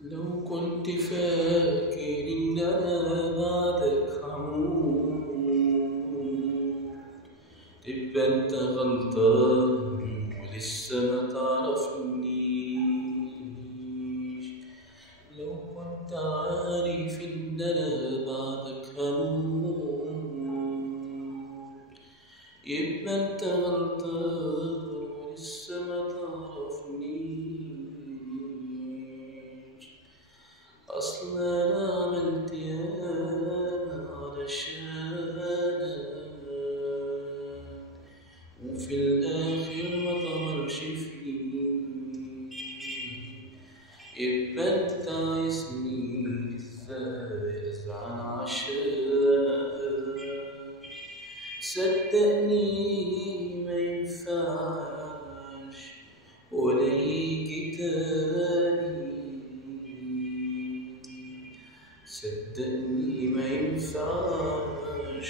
لو كنت فاكر إن أنا بعدك هموت، تبقى أنت غلطان ولسه ما تعرفنيش. لو كنت عارف إن أنا بعدك هموت، يبقى أنت غلطان ولسه ما تعرفنيش. أصل أنا عملت ياما علشانك، وفي الآخر ما طمرش فيك. يبقى أنت عايزني إزاي أزعل عشانك؟ صدقني ما ينفعش ولا يجي تاني، صدقني ما ينفعش